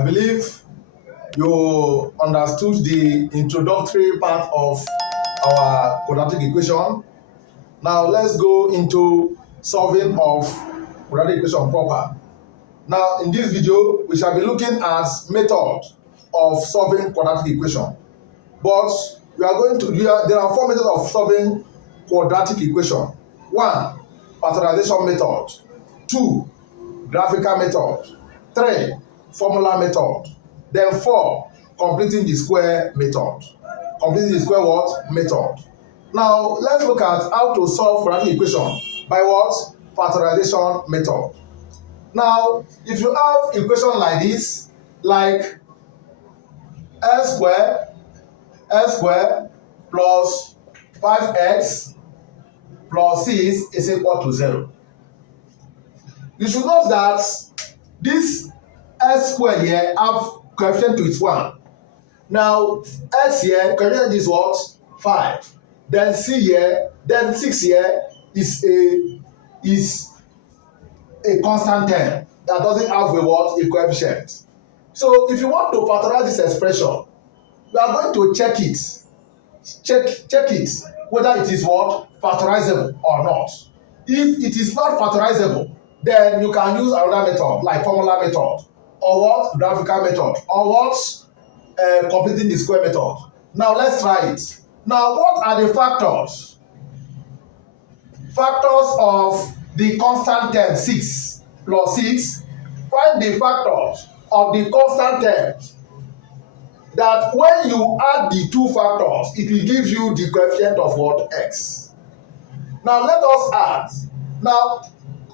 I believe you understood the introductory part of our quadratic equation. Now let's go into solving of quadratic equation proper. Now in this video, we shall be looking at method of solving quadratic equation. But there are four methods of solving quadratic equation. 1. Factorization method. 2. Graphical method. 3. Formula method. Then 4. Completing the square method. Completing the square what? Method. Now let's look at how to solve quadratic equation by what? Factorization method. Now if you have equation like this, like x square plus 5x plus 6 is equal to 0. You should note that this x square here have coefficient to its 1. Now x here coefficient is what? 5. Then c here, then 6 here is a constant term that doesn't have a what? A coefficient. So if you want to factorize this expression, we are going to check it whether it is what? Factorizable or not. If it is not factorizable, then you can use another method like formula method or what? Graphical method or what? Completing the square method. Now let's try it. Now what are the factors? Factors of the constant term 6 plus 6. Find the factors of the constant terms that when you add the two factors, it will give you the coefficient of what? X. Now let us add. Now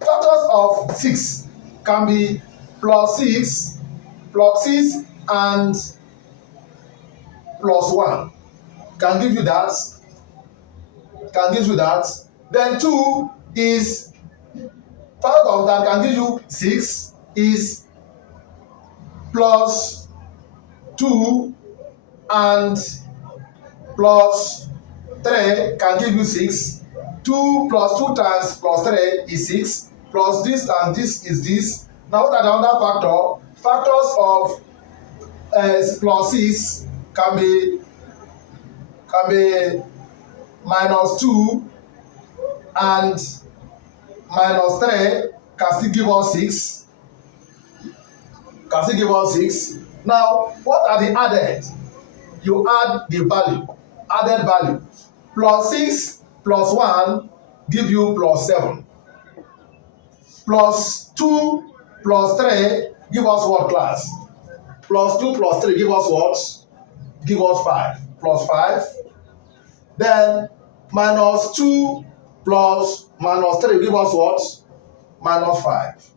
factors of 6 can be plus 6 and plus 1. Can give you that. Then 2 is factor of that can give you 6 is plus 2 and plus 3 can give you 6. 2 plus 2 times plus 3 is 6. Plus this and this is this. Now what are the other factor? Factors of plus 6 can be minus 2 and minus 3 can still give us 6. Now what are the added? You add the value, added value. Plus 6 plus 1 give you plus 7. Plus 2 plus 3 give us what class? Plus 2 plus 3 give us what? Give us 5. Plus 5. Then minus 2 plus minus 3 give us what? Minus 5.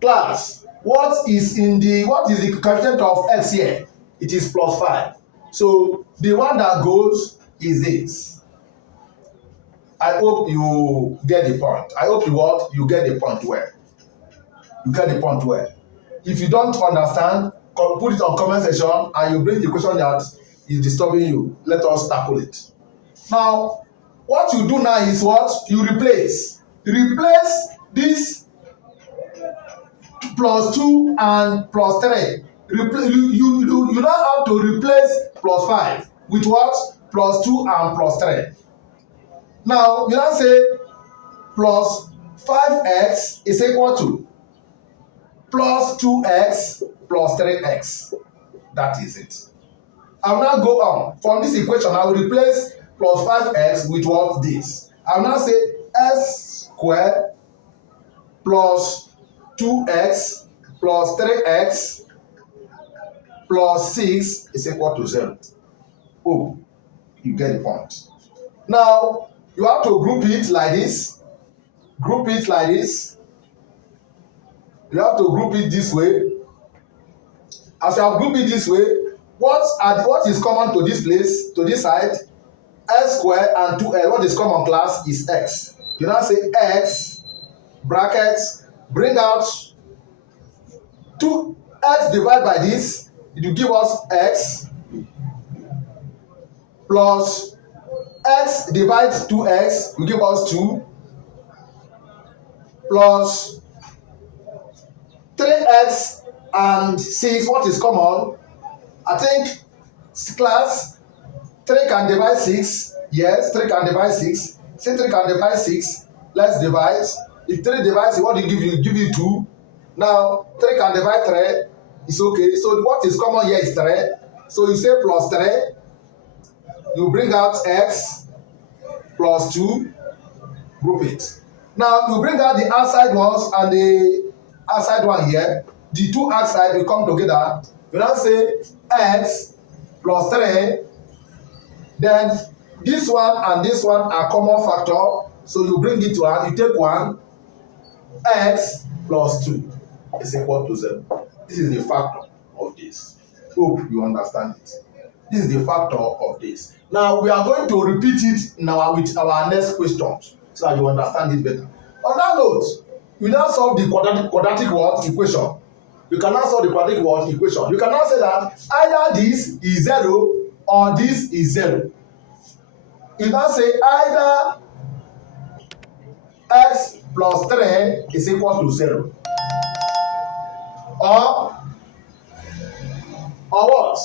Class, what is the coefficient of x here? It is plus 5. So the one that goes is this. I hope you get the point. I hope you get the point well. You get the point well. If you don't understand, put it on comment section and you bring the question that is disturbing you. Let us tackle it. Now, what you do now is what? You replace. Replace this plus 2 and plus 3. You now have to replace plus 5 with what? Plus 2 and plus 3. Now, you now say plus 5x is equal to plus 2x plus 3x. That is it. I will now go on. From this equation, I will replace plus 5x with what? This. I will now say x squared plus 2x plus 3x plus 6 is equal to 0. Oh, you get the point. Now, you have to group it like this. You have to group it this way. As you have grouped it this way, what is common to this place, to this side? X squared and 2x. What is common class is x. You now say x brackets, bring out 2x divided by this, it will give us x plus x divides 2x will give us 2 plus 3x and 6, what is common? I think class 3 can divide 6. Yes, 3 can divide 6. Say 3 can divide 6. Let's divide. If 3 divides, what do you give you? Give you 2. Now 3 can divide 3. It's okay. So what is common here is 3. So you say plus 3. You bring out x plus 2. Group it. Now you bring out the outside ones and the outside one here. The two outside will come together. You now say x plus 3. Then this one and this one are common factor. So you bring it to 1. You take 1. X plus 2 is equal to 0. This is the factor of this. Hope you understand it. This is the factor of this. Now we are going to repeat it with our next questions so that you understand it better. On that note, we now solve the quadratic what equation. You can now solve the quadratic what equation. You can now say that either this is 0 or this is 0. You now say either x plus 3 is equal to 0 or what?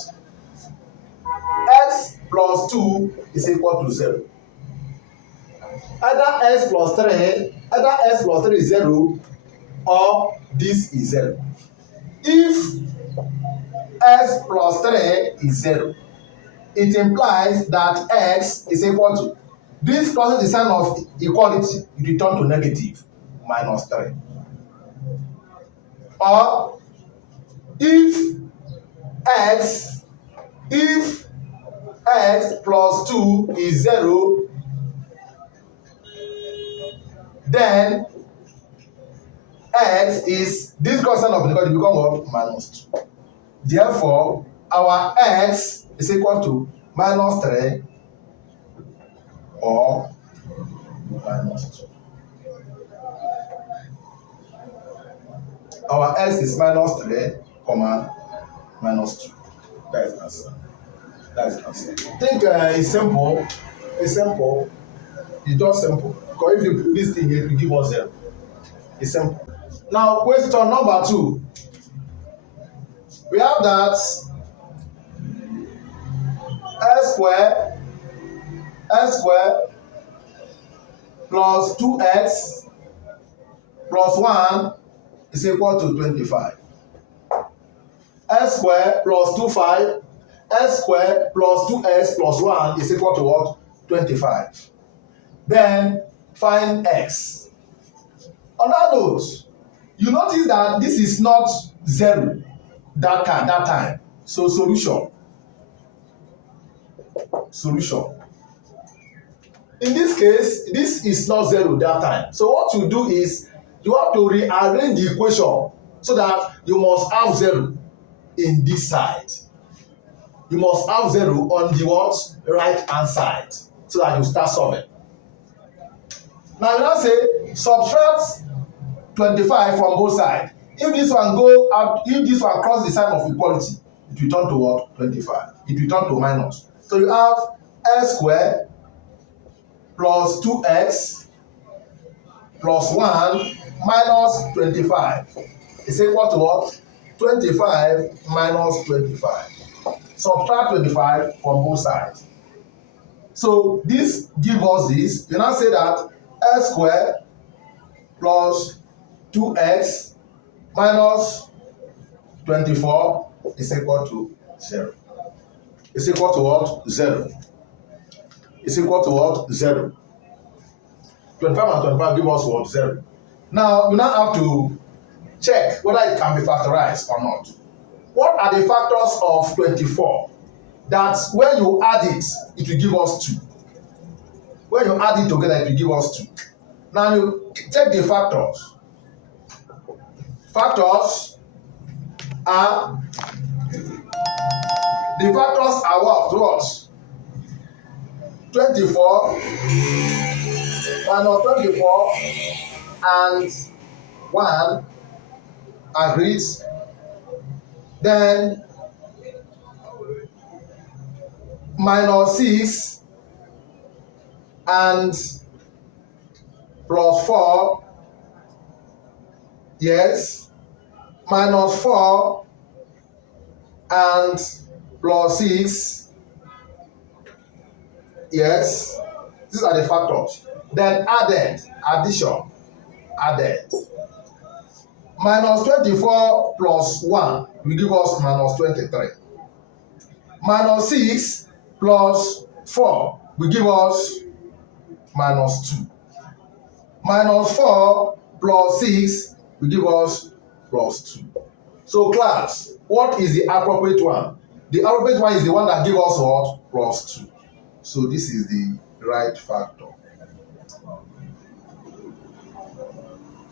X plus 2 is equal to 0. Either x plus 3 is 0 or this is 0. If x plus 3 is 0, it implies that x is equal to, this crosses the sign of equality, it return to negative, minus 3. Or if x plus 2 is 0, then x is, this constant of inequality become what? Minus 2. Therefore, our x is equal to minus 3 or minus 2. Our x is minus 3, minus 2. That is the answer. That is the answer. I think it's simple. It's simple. It's just simple. Because if you put this thing here, it will give us 0. It's simple. Now, question number 2. We have that x square plus 2x plus 1 is equal to 25. X square plus 25, x square plus 2x plus 1 is equal to what? 25. Then find x. On that note, you notice that this is not 0 that time. So solution. In this case, this is not 0 that time. So what you do is you have to rearrange the equation so that you must have 0 in this side. You must have 0 on the what? Right hand side so that you start solving. Now you now say subtract 25 from both sides. If this one go out, if this one cross the sign of equality, it will turn to what? 25. It will turn to minus. So you have x squared plus 2x plus 1 minus 25 is equal to what? 25 minus 25. Subtract 25 from both sides. So this gives us this. You now say that x squared plus 2x minus 24 is equal to 0. Is equal to what? 0. Is equal to what? 0. 25 and 25 give us what? 0. Now, you now have to check whether it can be factorized or not. What are the factors of 24? That when you add it, it will give us 2. When you add it together, it will give us 2. Now, you check the factors. Factors are, the factors are what? 24 minus 24 and 1 agreed. Then minus 6 and plus 4, yes. minus 4 and plus 6. Yes, these are the factors. Then addition, added. Minus 24 plus 1 will give us minus 23. Minus 6 plus 4 will give us minus 2. Minus 4 plus 6 will give us plus 2. So class, what is the appropriate one? The appropriate one is the one that gives us what? Plus 2. So this is the right factor.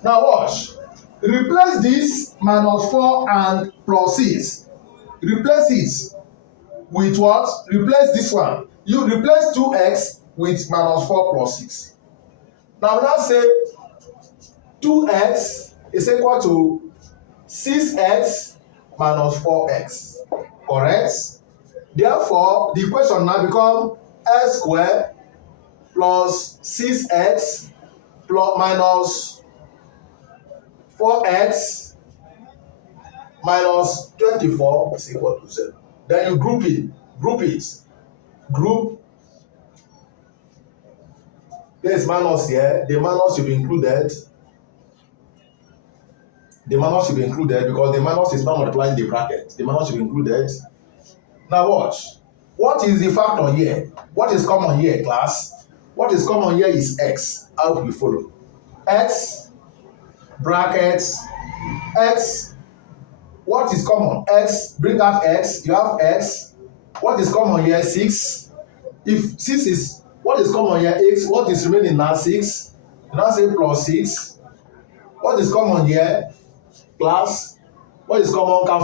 Now watch. Replace this minus 4 and plus 6. Replace it with what? Replace this one. You replace 2x with minus 4 plus 6. Now let's say 2x is equal to 6x minus 4x. Correct? Therefore, the equation now becomes x squared plus 6x plus minus 4x minus 24 is equal to 0. Then you group it. Group. There is minus here. The minus should be included. The minus should be included because the minus is not multiplying the bracket. The minus should be included. Now watch. What is the factor here? What is common here, class? What is common here is x. How do we follow? X, brackets, x. What is common? X, bring out x. You have x. What is common here? 6. If 6 is, what is common here? X. What is remaining now? 6. You now say plus 6. What is common here? Class. What is common? Can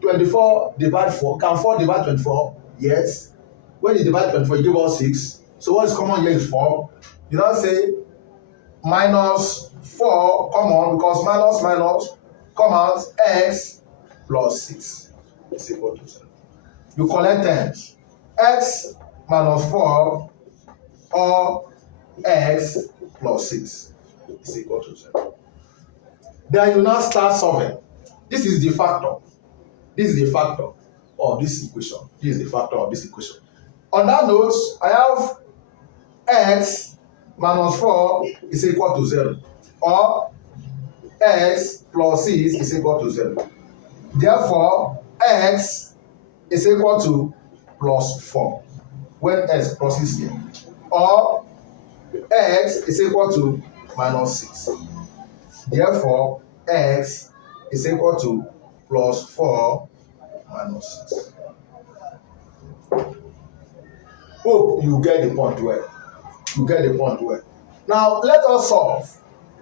24 divide 4? Can 4 divide 24? Yes. When you divide 24, you give us 6. So what is common here is 4. You now say minus 4 common because minus come out x plus 6 is equal to 0. You collect terms. X minus 4 or x plus 6 is equal to 0. Then you now start solving. This is the factor. This is the factor of this equation. This is the factor of this equation. On that note, I have x minus 4 is equal to 0. Or x plus 6 is equal to 0. Therefore, x is equal to plus 4 when x plus 6 here. Or x is equal to minus 6. Therefore, x is equal to plus 4 minus 6. Hope you get the point well. You get the point well. Now, let us solve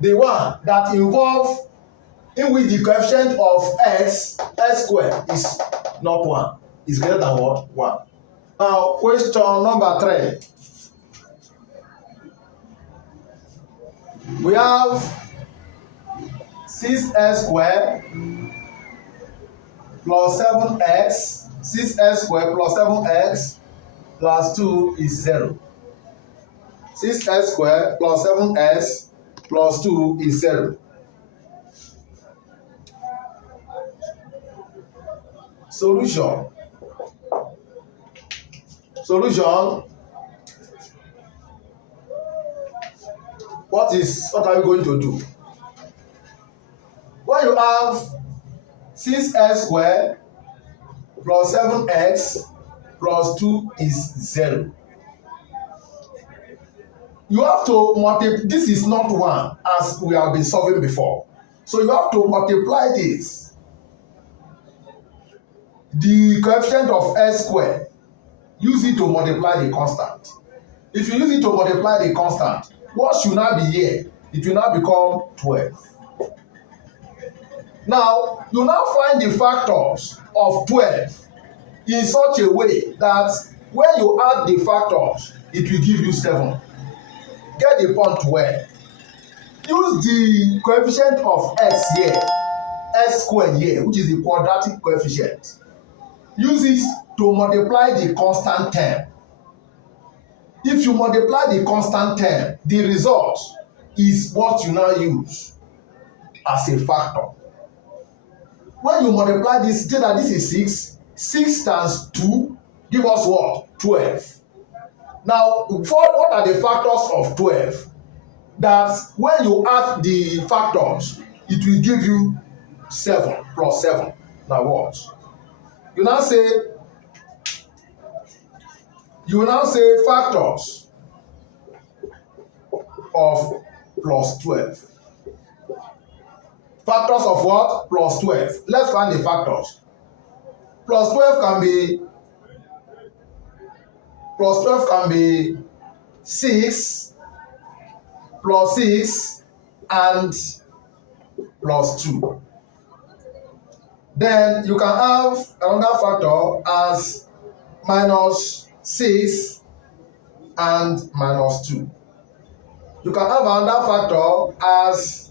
the one that involves in which the coefficient of x squared is not 1. Is greater than what? 1. Now, question number 3. We have 6x squared plus 7x. 6x squared plus 7x plus 2 is 0. 6x squared plus 7x plus 2 is 0. Solution. What are you going to do? When you have 6x squared plus 7x plus 2 is 0. You have to multiply. This is not 1 as we have been solving before. So you have to multiply this. The coefficient of x squared, use it to multiply the constant. If you use it to multiply the constant, what should now be here? It will now become 12. Now, you now find the factors of 12 in such a way that when you add the factors, it will give you 7. Get the point well. Use the coefficient of x here, x squared here, which is the quadratic coefficient. Use it to multiply the constant term. If you multiply the constant term, the result is what you now use as a factor. when you multiply this, say that this is 6. 6 times 2 give us what? 12. Now, what are the factors of 12? That when you add the factors, it will give you 7 plus 7. Now what? You now say factors of plus 12. Factors of what? Plus 12. Let's find the factors. Plus 12 can be 6 plus 6 and plus 2. Then you can have another factor as minus 6 and minus 2. You can have another factor as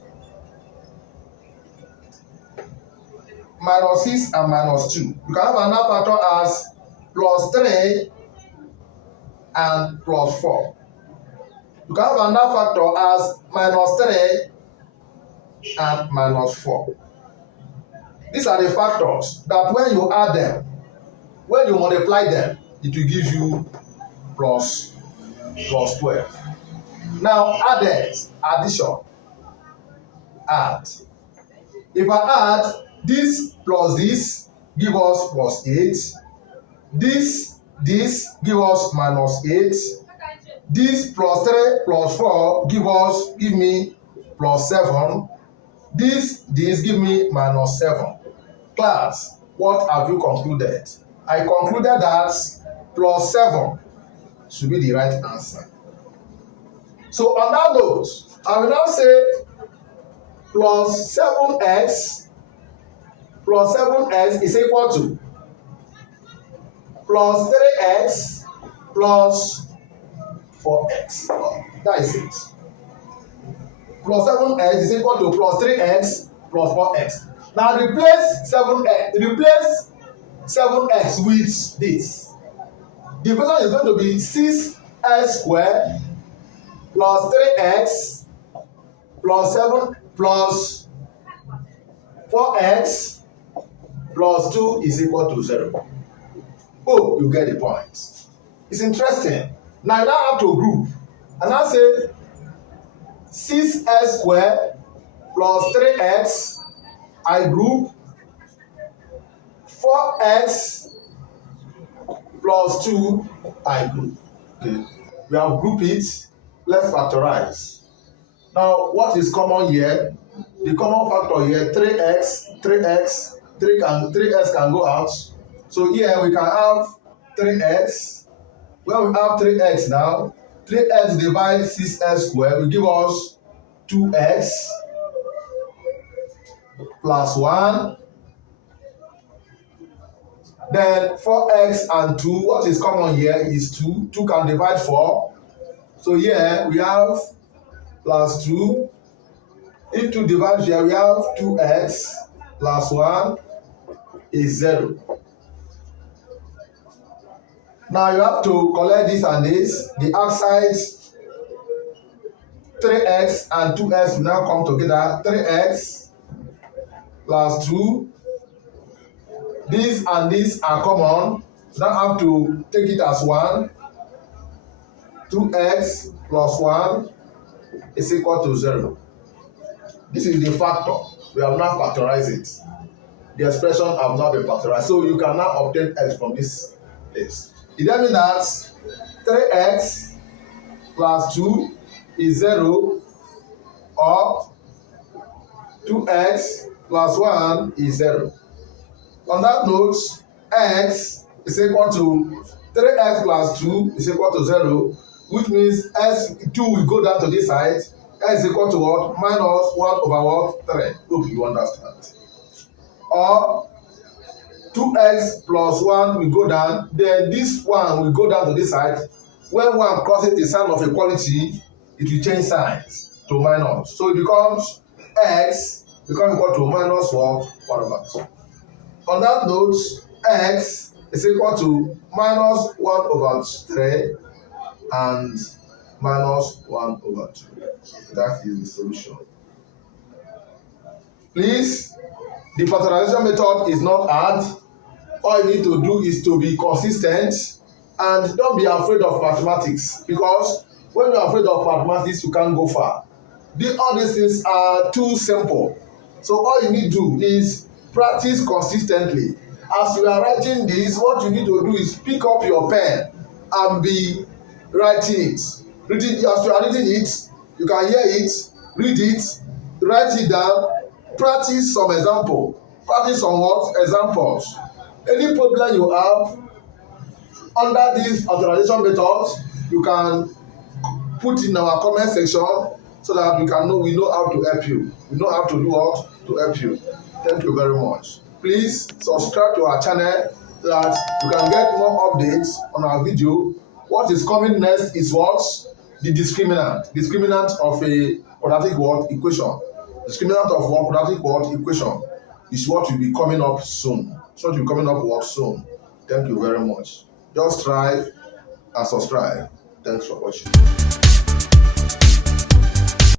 minus 6 and minus 2. You can have another factor as plus 3 and plus 4. You can have another factor as minus 3 and minus 4. These are the factors that when you add them, when you multiply them, it will give you plus 12. Now addition. Add. If I add this plus this, give us plus 8. This give us minus 8. This plus 3 plus 4 give me plus 7. This give me minus 7. Class, what have you concluded? I concluded that plus 7 should be the right answer. So on that note, I will now say plus 7x is equal to plus 3x plus 4x. That is it. Plus 7x is equal to plus 3x plus 4x. Now replace 7x with this. The equation is going to be 6x squared plus 3x plus 7 plus 4x plus 2 is equal to 0. Oh, you get the point. It's interesting. Now you now have to group. And I say 6x squared plus 3x, I group 4x plus 2, I group. Okay. We have grouped it. Let's factorize. Now, what is common here? The common factor here, 3x can go out. So here we can have 3x. When we have 3x now, 3x divided 6x squared will give us 2x plus 1. Then 4x and 2, what is common here is 2. 2 can divide 4. So here we have plus 2. If 2 divides here, we have 2x plus 1 is 0. Now you have to collect this and this. The outside 3x and 2x will now come together. 3x plus 2. This and this are common. Now have to take it as 1. 2x plus 1 is equal to 0. This is the factor. We have now factorized it. The expression have not been factorized. So you can now obtain x from this place. It does mean that 3x plus 2 is 0, or 2x plus 1 is 0. On that note, x is equal to 3x plus 2 is equal to 0, which means s2 will go down to this side. S is equal to what? Minus 1 over what? 3. Hope you understand. Or 2x plus 1 will go down, then this one will go down to this side. When 1 crosses the sign of equality, it will change signs to minus. So it becomes x becomes equal to minus 1 over 2. On that note, x is equal to minus 1 over 3 and minus 1 over 2. That is the solution. Please The factorization method is not hard. All you need to do is to be consistent and don't be afraid of mathematics, because when you're afraid of mathematics you can't go far. All these things are too simple. So all you need to do is practice consistently. As you are writing this, what you need to do is pick up your pen and be writing it. Reading, as you are reading it, you can hear it, read it, write it down, practice some example. Practice on what? Examples. Any problem you have under this authorization method, you can put in our comment section so that we know how to help you. We know how to do what to help you. Thank you very much. Please subscribe to our channel so that you can get more updates on our video. What is coming next is what? The discriminant of a quadratic word equation. Discriminant of one quadratic word equation is what will be coming up soon. It's what will be coming up soon. Thank you very much. Just try and subscribe. Thanks for watching.